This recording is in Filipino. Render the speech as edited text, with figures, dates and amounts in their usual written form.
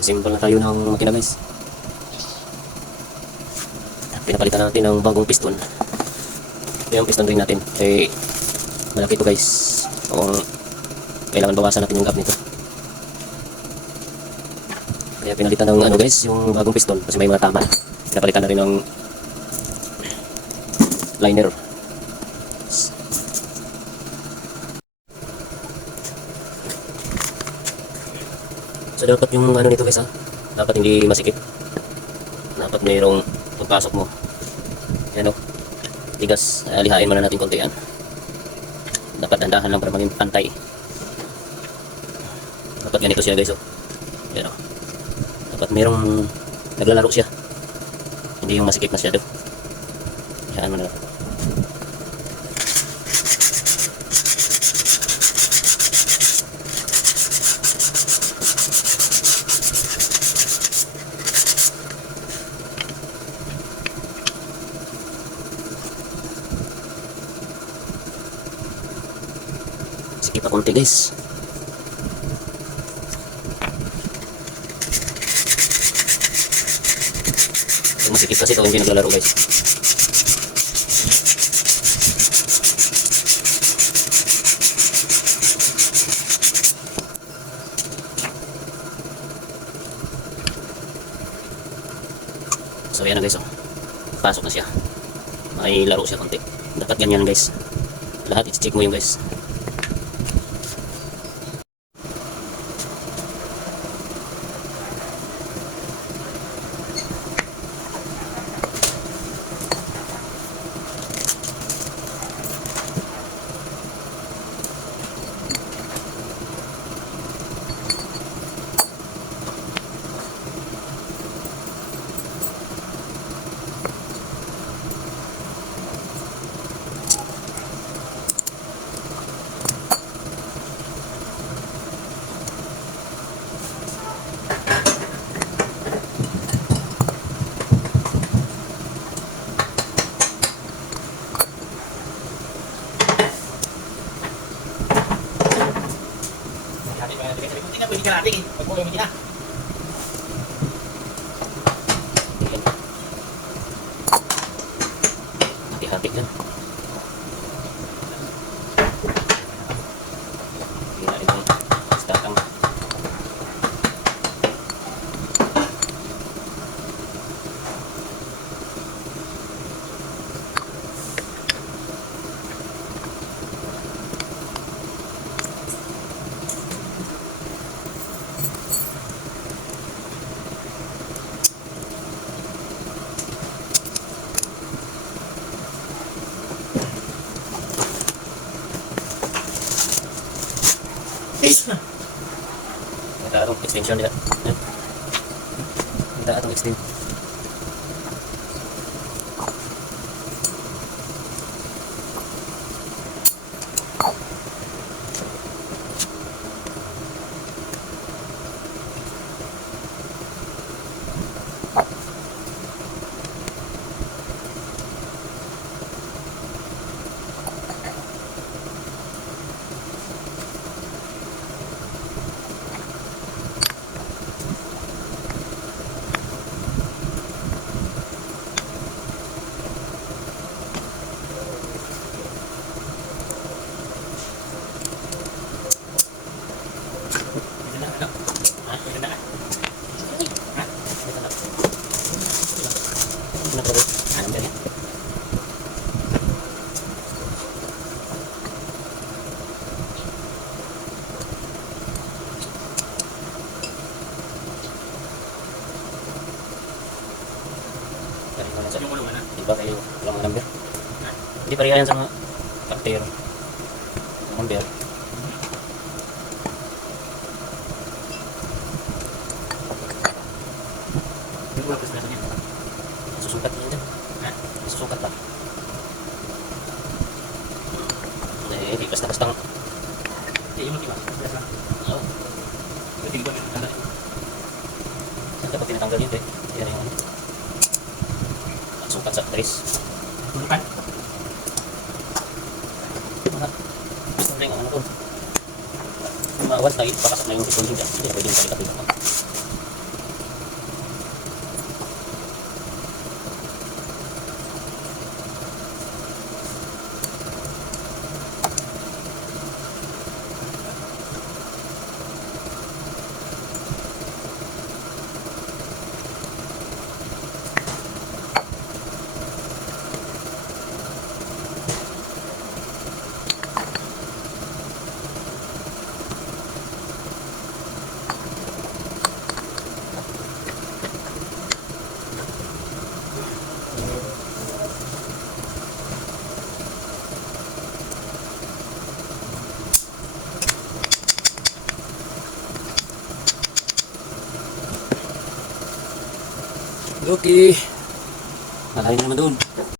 Simple na tayo ng makina guys. Pinapalitan natin ng bagong piston. Ito yung piston ring natin. Eh, malaki ito guys. Kung kailangan bawasan natin yung gap nito. Kaya pinalitan ng ano guys, yung bagong piston kasi may mga tama. Pinapalitan na rin ng liner. So dapat yung ano nito guys ha, dapat hindi masikip. Dapat mayroong pagpasok mo. Yan o, tigas. Lihain muna natin konti yan. Dapat dandahan lang para maging pantay. Dapat ganito siya guys o. Yan o. Dapat mayroong naglalaro siya. Hindi yung masikip masyado. Lihain mo na lang. Sikip pa konti guys. Pag masikip kasi ito hindi naglalaro guys. So yan na guys oh. Pasok na siya. May laro siya konti. Dapat ganyan guys. Lahat i-check mo yung guys. Pwede ka natin eh. Pagpulong mo na. Hati-hati kan. Gila ini datang. Ada atong extension dia. Ada atong extension. Iba kayo lang ang number. Hindi pareha yan sa mga kartero. Number. Susukat niya dyan. Susukat ba? Eh, di basta-basta. Hindi, yung iba. Oo. Pwede ba yung tanda? Dapat tinatanggal yun eh. Yan yung ano. Sukat sa trace. Tulukan? Gusto rin ang ano ko. Once na ipapasok na yung piston dyan, hindi na pwedeng palikat dito. Okay. Malayo na naman doon.